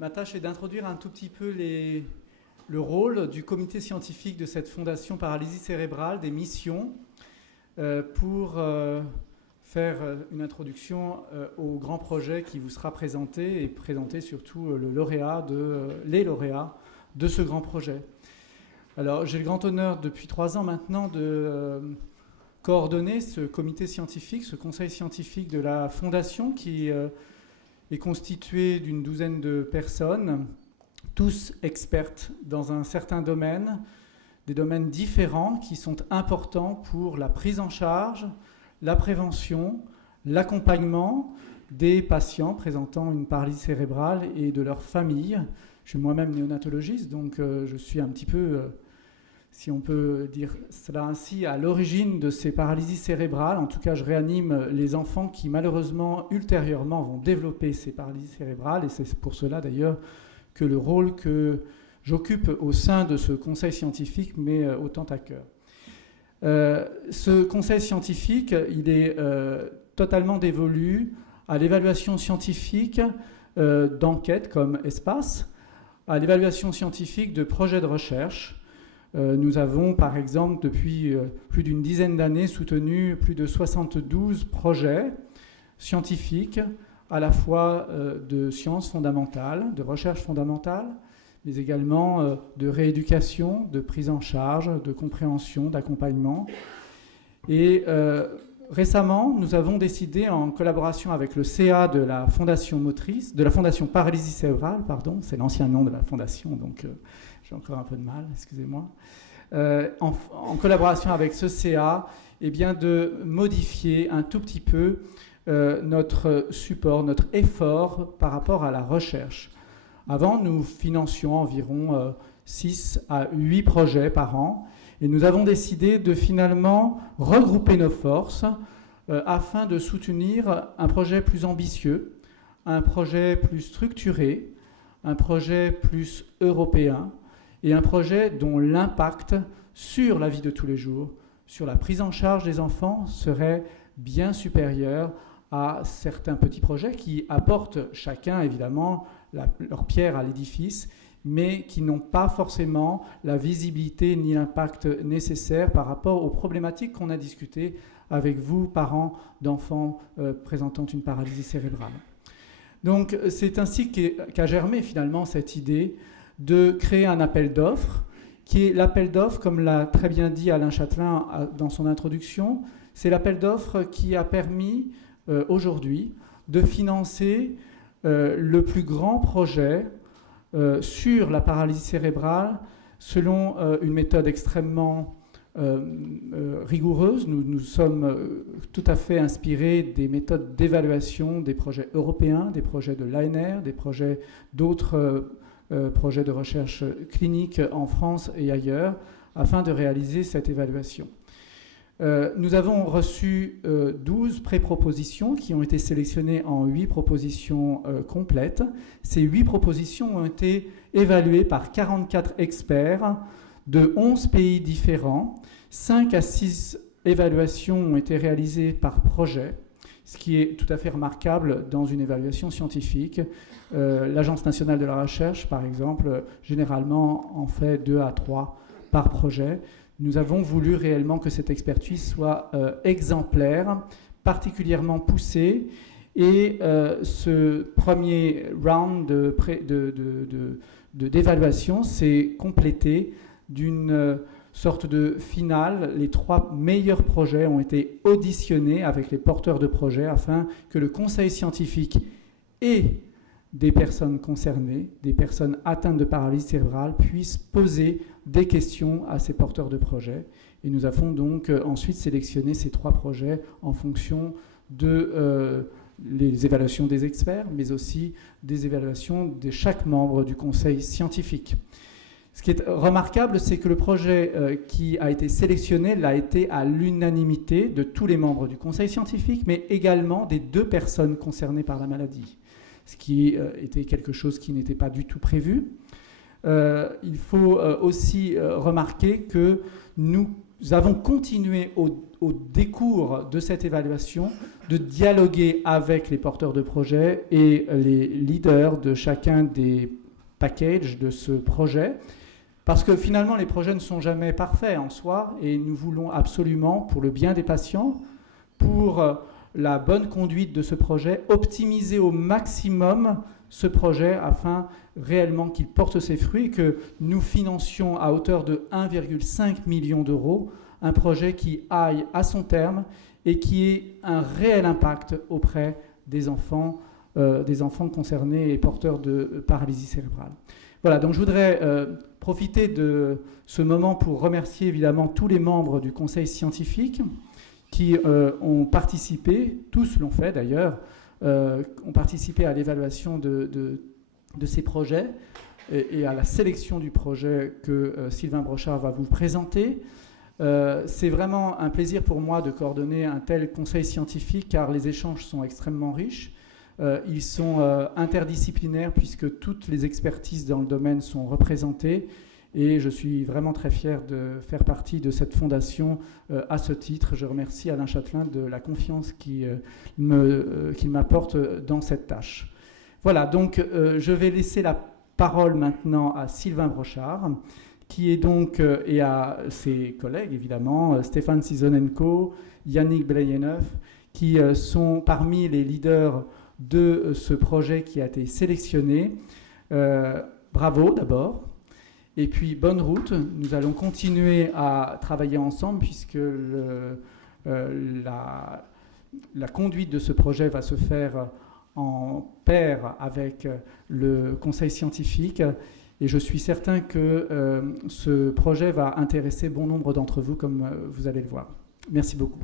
ma tâche est d'introduire un tout petit peu le rôle du comité scientifique de cette fondation paralysie cérébrale, des missions, pour faire une introduction au grand projet qui vous sera présenté et présenter surtout les lauréats de ce grand projet. Alors, j'ai le grand honneur depuis 3 ans maintenant de coordonner ce comité scientifique, ce conseil scientifique de la fondation qui est constitué d'une douzaine de personnes, tous expertes dans un certain domaine, des domaines différents qui sont importants pour la prise en charge, la prévention, l'accompagnement des patients présentant une paralysie cérébrale et de leur famille. Je suis moi-même néonatologiste, donc je suis un petit peu, si on peut dire cela ainsi, à l'origine de ces paralysies cérébrales. En tout cas, je réanime les enfants qui, malheureusement, ultérieurement, vont développer ces paralysies cérébrales. Et c'est pour cela, d'ailleurs, que le rôle que j'occupe au sein de ce conseil scientifique m'est autant à cœur. Ce conseil scientifique, il est totalement dévolu à l'évaluation scientifique d'enquêtes comme ESPACE, à l'évaluation scientifique de projets de recherche. Nous avons, par exemple, depuis plus d'une dizaine d'années, soutenu plus de 72 projets scientifiques, à la fois de sciences fondamentales, de recherche fondamentale, mais également de rééducation, de prise en charge, de compréhension, d'accompagnement. Et récemment, nous avons décidé, en collaboration avec le CA de la Fondation Motrice, de la Fondation Paralysie Cérébrale, pardon, c'est l'ancien nom de la fondation, donc j'ai encore un peu de mal, excusez-moi, en collaboration avec ce CA, eh bien, de modifier un tout petit peu notre support, notre effort par rapport à la recherche. Avant, nous financions environ 6 à 8 projets par an et nous avons décidé de finalement regrouper nos forces afin de soutenir un projet plus ambitieux, un projet plus structuré, un projet plus européen et un projet dont l'impact sur la vie de tous les jours, sur la prise en charge des enfants serait bien supérieur à certains petits projets qui apportent chacun évidemment leur pierre à l'édifice, mais qui n'ont pas forcément la visibilité ni l'impact nécessaire par rapport aux problématiques qu'on a discutées avec vous, parents d'enfants présentant une paralysie cérébrale. Donc c'est ainsi qu'a germé finalement cette idée de créer un appel d'offres, qui est l'appel d'offres, comme l'a très bien dit Alain Châtelain dans son introduction, c'est l'appel d'offres qui a permis aujourd'hui de financer le plus grand projet sur la paralysie cérébrale selon une méthode extrêmement rigoureuse. Nous sommes tout à fait inspirés des méthodes d'évaluation des projets européens, des projets de l'ANR, des projets d'autres projets de recherche clinique en France et ailleurs, afin de réaliser cette évaluation. Nous avons reçu 12 pré-propositions qui ont été sélectionnées en 8 propositions complètes. Ces 8 propositions ont été évaluées par 44 experts de 11 pays différents. 5 à 6 évaluations ont été réalisées par projet, ce qui est tout à fait remarquable dans une évaluation scientifique. L'Agence nationale de la recherche, par exemple, généralement en fait 2 à 3 par projet. Nous avons voulu réellement que cette expertise soit exemplaire, particulièrement poussée, et ce premier round d'évaluation s'est complété d'une sorte de finale. Les 3 meilleurs projets ont été auditionnés avec les porteurs de projets afin que le conseil scientifique et des personnes concernées, des personnes atteintes de paralysie cérébrale, puissent poser des questions à ces porteurs de projets. Et nous avons donc ensuite sélectionné ces 3 projets en fonction de les évaluations des experts, mais aussi des évaluations de chaque membre du conseil scientifique. Ce qui est remarquable, c'est que le projet qui a été sélectionné l'a été à l'unanimité de tous les membres du conseil scientifique, mais également des 2 personnes concernées par la maladie, ce qui était quelque chose qui n'était pas du tout prévu. Il faut aussi remarquer que nous nous avons continué au décours de cette évaluation de dialoguer avec les porteurs de projets et les leaders de chacun des packages de ce projet, parce que finalement les projets ne sont jamais parfaits en soi et nous voulons absolument, pour le bien des patients, pour la bonne conduite de ce projet, optimiser au maximum ce projet afin réellement qu'il porte ses fruits, que nous financions à hauteur de 1,5 million d'euros un projet qui aille à son terme et qui ait un réel impact auprès des enfants concernés et porteurs de paralysie cérébrale. Voilà, donc je voudrais profiter de ce moment pour remercier évidemment tous les membres du conseil scientifique qui ont participé, tous l'ont fait d'ailleurs, ont participé à l'évaluation de ces projets et à la sélection du projet que Sylvain Brochard va vous présenter. C'est vraiment un plaisir pour moi de coordonner un tel conseil scientifique car les échanges sont extrêmement riches. Ils sont interdisciplinaires puisque toutes les expertises dans le domaine sont représentées et je suis vraiment très fier de faire partie de cette fondation à ce titre. Je remercie Alain Châtelain de la confiance qu'il m'apporte dans cette tâche. Voilà, donc je vais laisser la parole maintenant à Sylvain Brochard, qui est donc, et à ses collègues évidemment, Stéphane Sizonenko, Yannick Blayeneuf, qui sont parmi les leaders de ce projet qui a été sélectionné. Bravo d'abord. Et puis bonne route. Nous allons continuer à travailler ensemble puisque la conduite de ce projet va se faire en pair avec le conseil scientifique. Et je suis certain que ce projet va intéresser bon nombre d'entre vous, comme vous allez le voir. Merci beaucoup.